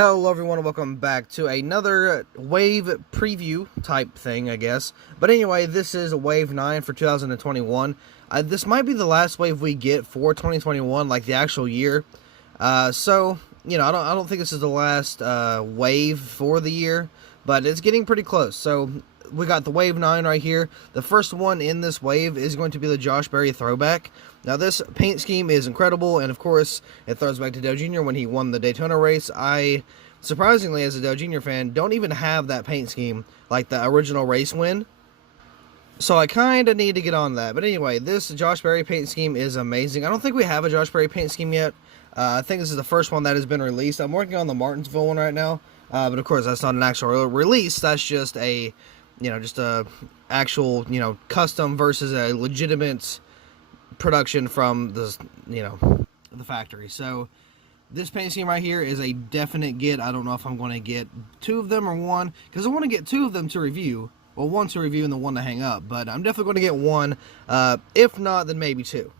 Hello everyone, and welcome back to another wave preview type thing, I guess. But anyway, this is wave 9 for 2021. This might be the last wave we get for 2021, like the actual year. So, you know, I don't think this is the last wave for the year, but it's getting pretty close. So, we got the wave 9 right here. The first one in this wave is going to be the Josh Berry throwback. Now, this paint scheme is incredible, and of course, it throws back to Dale Jr. when he won the Daytona race. I, surprisingly, as a Dale Jr. fan, don't even have that paint scheme like the original race win. So I kind of need to get on that. But anyway, this Josh Berry paint scheme is amazing. I don't think we have a Josh Berry paint scheme yet. I think this is the first one that has been released. I'm working on the Martinsville one right now. But of course, that's not an actual release. That's just a, just a actual, custom versus a legitimate production from the, the factory. So this paint scheme right here is a definite get. I don't know if I'm going to get two of them or one, because I want to get two of them to review. Well, one to review and the one to hang up, but I'm definitely going to get one. If not, then maybe two.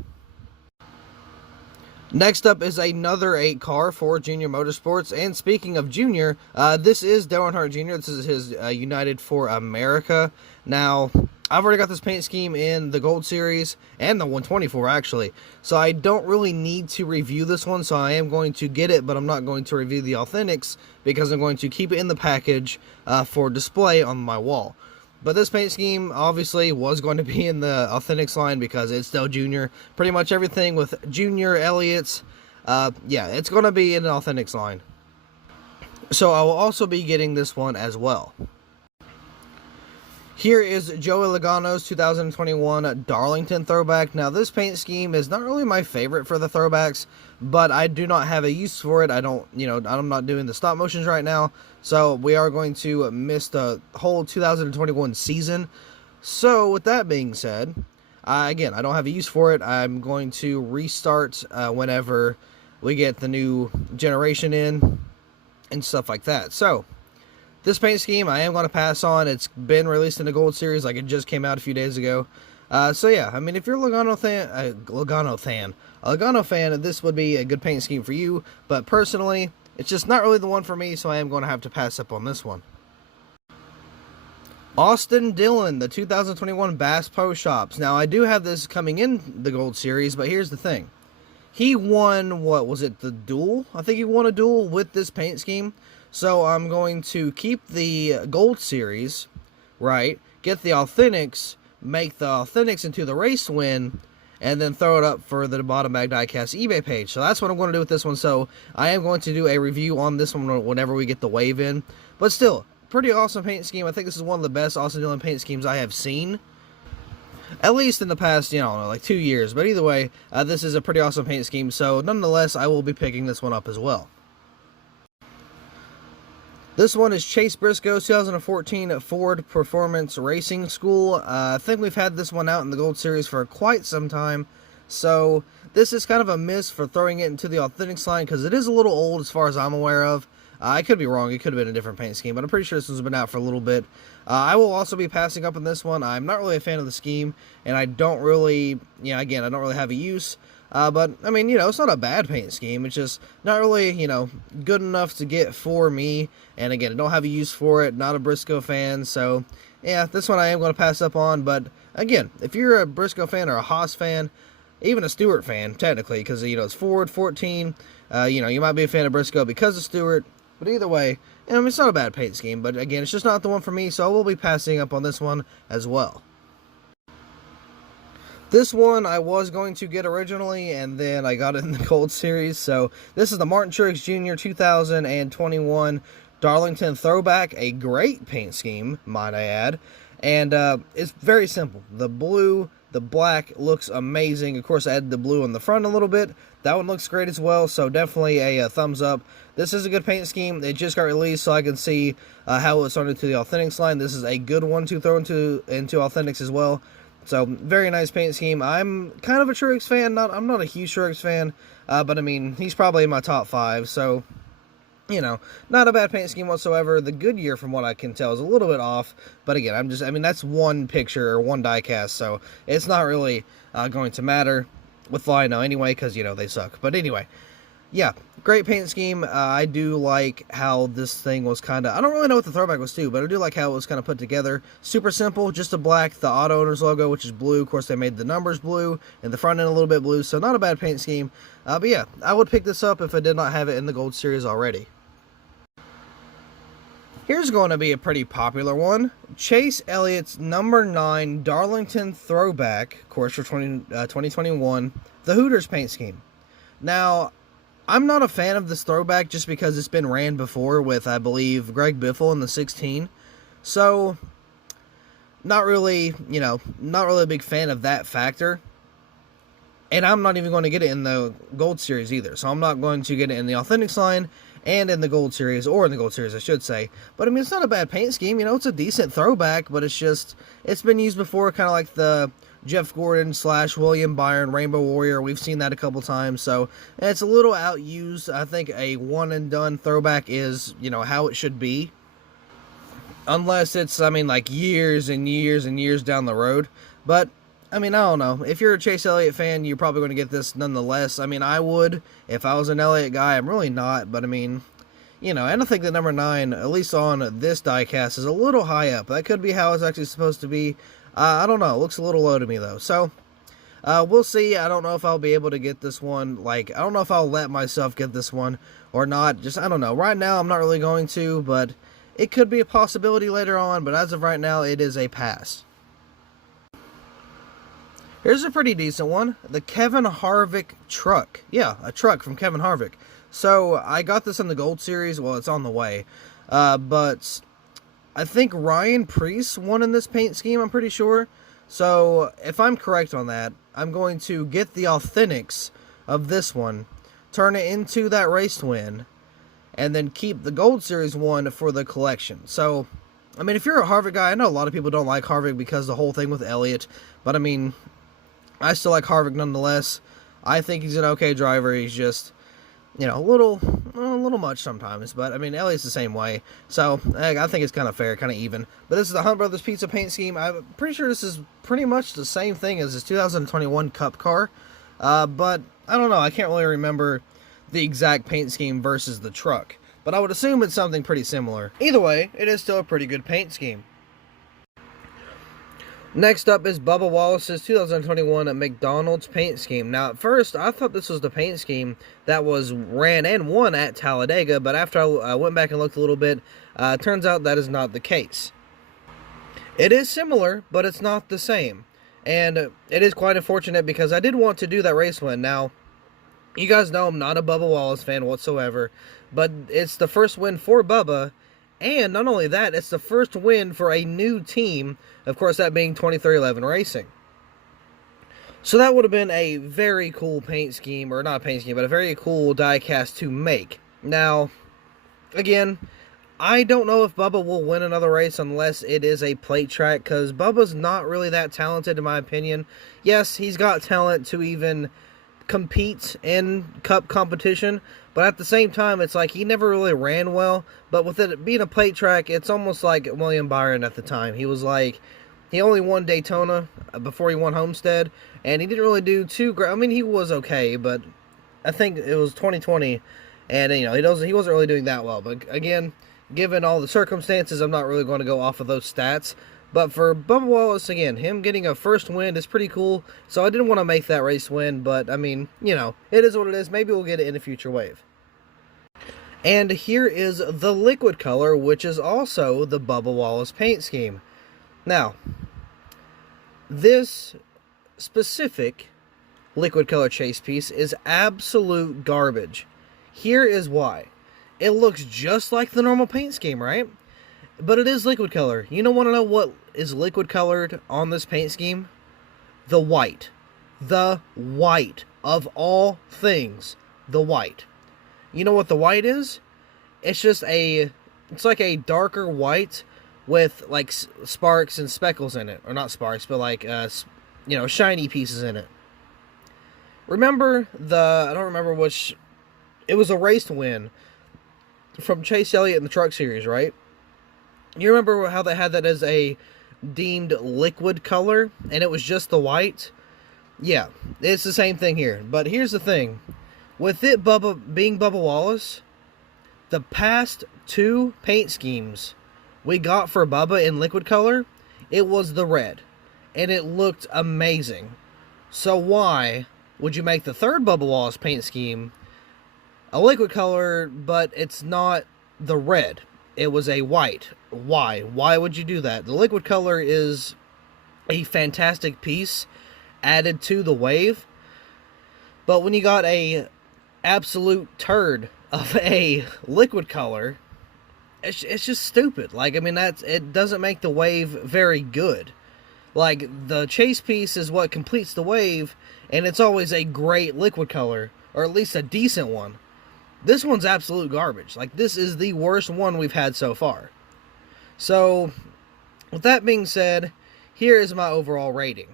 Next up is another 8 car for Junior Motorsports. And speaking of Junior, this is Dale Earnhardt Jr. This is his United for America. Now, I've already got this paint scheme in the Gold Series and the 124 actually. So I don't really need to review this one. So I am going to get it, but I'm not going to review the Authentics because I'm going to keep it in the package for display on my wall. But this paint scheme obviously was going to be in the Authentics line because it's Dale Jr. Pretty much everything with Junior, Elliott's, yeah, it's going to be in the Authentics line. So I will also be getting this one as well. Here is Joey Logano's 2021 Darlington throwback. Now, this paint scheme is not really my favorite for the throwbacks, but I do not have a use for it. I don't, I'm not doing the stop motions right now, so we are going to miss the whole 2021 season. So, with that being said, again, I don't have a use for it. I'm going to restart whenever we get the new generation in and stuff like that. So, this paint scheme I am going to pass on. It's been released in the Gold Series, like it just came out a few days ago. So yeah, I mean, if you're a Logano fan, this would be a good paint scheme for you. But personally, it's just not really the one for me, so I am going to have to pass up on this one. Austin Dillon, the 2021 Bass Pro Shops. Now, I do have this coming in the Gold Series, but here's the thing. He won, what was it, the duel? I think he won a duel with this paint scheme. So I'm going to keep the Gold Series, right, get the Authentics, make the Authentics into the race win, and then throw it up for the bottom Bag Diecast eBay page. So that's what I'm going to do with this one. So I am going to do a review on this one whenever we get the wave in. But still, pretty awesome paint scheme. I think this is one of the best Austin Dillon paint schemes I have seen. At least in the past, like 2 years. But either way, this is a pretty awesome paint scheme. So nonetheless, I will be picking this one up as well. This one is Chase Briscoe's 2014 Ford Performance Racing School. I think we've had this one out in the Gold Series for quite some time. So this is kind of a miss for throwing it into the Authentics line because it is a little old as far as I'm aware of. I could be wrong. It could have been a different paint scheme, but I'm pretty sure this one's been out for a little bit. I will also be passing up on this one. I'm not really a fan of the scheme, and I don't really, again, I don't really have a use. But, I mean, it's not a bad paint scheme. It's just not really, good enough to get for me. And, again, I don't have a use for it. Not a BRISCOE fan. So, yeah, this one I am going to pass up on. But, again, if you're a BRISCOE fan or a Haas fan, even a Stewart fan, technically, because, it's Ford 14. You might be a fan of BRISCOE because of Stewart. But either way, it's not a bad paint scheme. But, again, it's just not the one for me. So I will be passing up on this one as well. This one I was going to get originally, and then I got it in the Gold Series. So this is the Martin Truex Jr. 2021 Darlington Throwback. A great paint scheme, might I add. And it's very simple. The blue, the black looks amazing. Of course, I added the blue on the front a little bit. That one looks great as well, so definitely a thumbs up. This is a good paint scheme. It just got released, so I can see how it's started to the Authentics line. This is a good one to throw into Authentics as well. So, very nice paint scheme. I'm kind of a TRUEX fan. I'm not a huge TRUEX fan, but I mean, he's probably in my top 5. So, not a bad paint scheme whatsoever. The Goodyear, from what I can tell, is a little bit off. But again, that's one picture or one diecast, so it's not really going to matter with LOGANO anyway, because, they suck. But anyway, Yeah, great paint scheme. I do like how this thing was kind of, I don't really know what the throwback was to, but I do like how it was kind of put together. Super simple, just a black, the auto owners logo, which is blue. Of course, they made the numbers blue, and the front end a little bit blue, so not a bad paint scheme. But yeah, I would pick this up if I did not have it in the gold series already. Here's going to be a pretty popular one. Chase Elliott's number 9 Darlington Throwback, of course, for 2021, the Hooters paint scheme. Now, I'm not a fan of this throwback just because it's been ran before with, I believe, Greg Biffle in the 16. So, not really, not really a big fan of that factor. And I'm not even going to get it in the Gold Series either. So, I'm not going to get it in the Authentics line and in the Gold Series, or in the Gold Series, I should say. But, I mean, it's not a bad paint scheme. It's a decent throwback, but it's been used before, kind of like the Jeff Gordon / William Byron Rainbow Warrior. We've seen that a couple times, so it's a little outused. I think a one-and-done throwback is, how it should be. Unless it's, like years and years and years down the road. But, I don't know. If you're a Chase Elliott fan, you're probably going to get this nonetheless. I would if I was an Elliott guy. I'm really not, but and I think that number 9, at least on this diecast, is a little high up. That could be how it's actually supposed to be. I don't know. It looks a little low to me, though. So, we'll see. I don't know if I'll be able to get this one. I don't know if I'll let myself get this one or not. I don't know. Right now, I'm not really going to, but it could be a possibility later on. But as of right now, it is a pass. Here's a pretty decent one. The Kevin Harvick truck. Yeah, a truck from Kevin Harvick. So, I got this in the Gold Series. Well, it's on the way. But I think Ryan Preece won in this paint scheme, I'm pretty sure. So, if I'm correct on that, I'm going to get the Authentics of this one, turn it into that race win, and then keep the Gold Series one for the collection. So, if you're a Harvick guy, I know a lot of people don't like Harvick because the whole thing with Elliott, but I still like Harvick nonetheless. I think he's an okay driver. He's just, a little much sometimes, but Elliott's the same way, so I think it's kind of fair, kind of even. But this is the Hunt Brothers Pizza paint scheme. I'm pretty sure this is pretty much the same thing as his 2021 Cup car, but I don't know. I can't really remember the exact paint scheme versus the truck, but I would assume it's something pretty similar. Either way, it is still a pretty good paint scheme. Next up is Bubba Wallace's 2021 McDonald's paint scheme. Now, at first, I thought this was the paint scheme that was ran and won at Talladega, but after I went back and looked a little bit, turns out that is not the case. It is similar, but it's not the same. And it is quite unfortunate because I did want to do that race win. Now, you guys know I'm not a Bubba Wallace fan whatsoever, but it's the first win for Bubba. And not only that, it's the first win for a new team, of course that being 2311 Racing. So that would have been a very cool paint scheme, or not a paint scheme, but a very cool diecast to make. Now, again, I don't know if Bubba will win another race unless it is a plate track, because Bubba's not really that talented in my opinion. Yes, he's got talent to even compete in Cup competition, but at the same time, it's like he never really ran well. But with it being a plate track, it's almost like William Byron at the time. He was like, he only won Daytona before he won Homestead, and he didn't really do too great. He was okay, but I think it was 2020, and he wasn't really doing that well. But again, given all the circumstances, I'm not really going to go off of those stats. But for Bubba Wallace, again, him getting a first win is pretty cool. So I didn't want to make that race win, but it is what it is. Maybe we'll get it in a future wave. And here is the liquid color, which is also the Bubba Wallace paint scheme. Now, this specific liquid color chase piece is absolute garbage. Here is why. It looks just like the normal paint scheme, right? But it is liquid color. You don't want to know what is liquid colored on this paint scheme? The white. The white. Of all things, the white. You know what the white is? It's like a darker white with like sparks and speckles in it. Or not sparks, but like, shiny pieces in it. Remember I don't remember which, it was a race win from Chase Elliott in the Truck Series, right? You remember how they had that as a deemed liquid color, and it was just the white? Yeah, it's the same thing here. But here's the thing. With it being Bubba Wallace, the past 2 paint schemes we got for Bubba in liquid color, it was the red. And it looked amazing. So why would you make the 3rd Bubba Wallace paint scheme a liquid color, but it's not the red? It was a white. Why? Why would you do that? The liquid color is a fantastic piece added to the wave. But when you got a absolute turd of a liquid color, it's just stupid. Like, I mean, it doesn't make the wave very good. Like, the chase piece is what completes the wave, and it's always a great liquid color, or at least a decent one. This one's absolute garbage. Like, this is the worst one we've had so far. So, with that being said, here is my overall rating.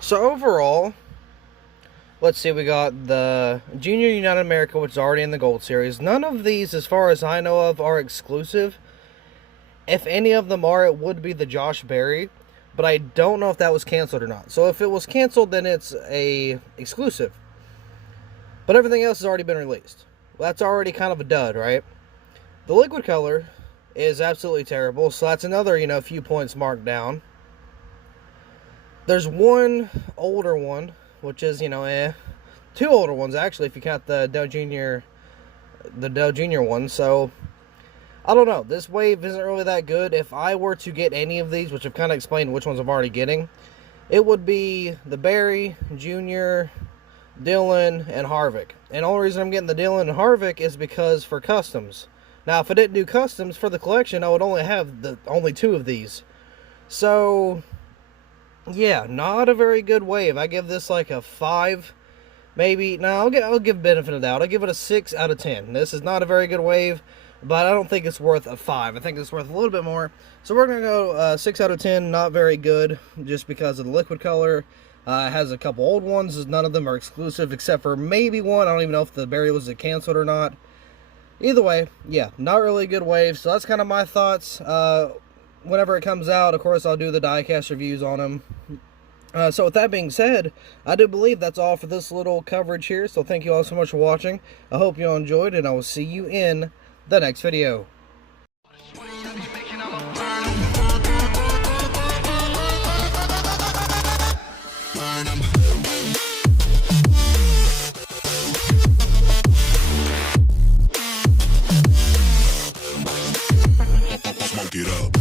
So, overall, let's see, we got the Junior United America, which is already in the Gold Series. None of these, as far as I know of, are exclusive. If any of them are, it would be the Josh Berry, but I don't know if that was canceled or not. So, if it was canceled, then it's a exclusive. But everything else has already been released. Well, that's already kind of a dud, right? The liquid color is absolutely terrible, so that's another, few points marked down. There's one older one, which is, 2 older ones, actually, if you count the Dell Jr. one, so I don't know. This wave isn't really that good. If I were to get any of these, which I've kind of explained which ones I'm already getting, it would be the Berry, Junior, Dillon, and HARVICK. And the only reason I'm getting the Dillon and HARVICK is because for customs. Now, if I didn't do customs for the collection, I would only have only 2 of these. So, yeah, not a very good wave. I give this like a 5, maybe. No, I'll give benefit of the doubt. I'll give it a 6 out of 10. This is not a very good wave, but I don't think it's worth a 5. I think it's worth a little bit more. So we're going to go 6 out of 10. Not very good, just because of the liquid color. It has a couple old ones. None of them are exclusive, except for maybe one. I don't even know if the Berry was canceled or not. Either way, yeah, not really a good wave. So that's kind of my thoughts. Whenever it comes out, of course, I'll do the diecast reviews on them. So with that being said, I do believe that's all for this little coverage here. So thank you all so much for watching. I hope you all enjoyed, and I will see you in the next video. Smoke it up.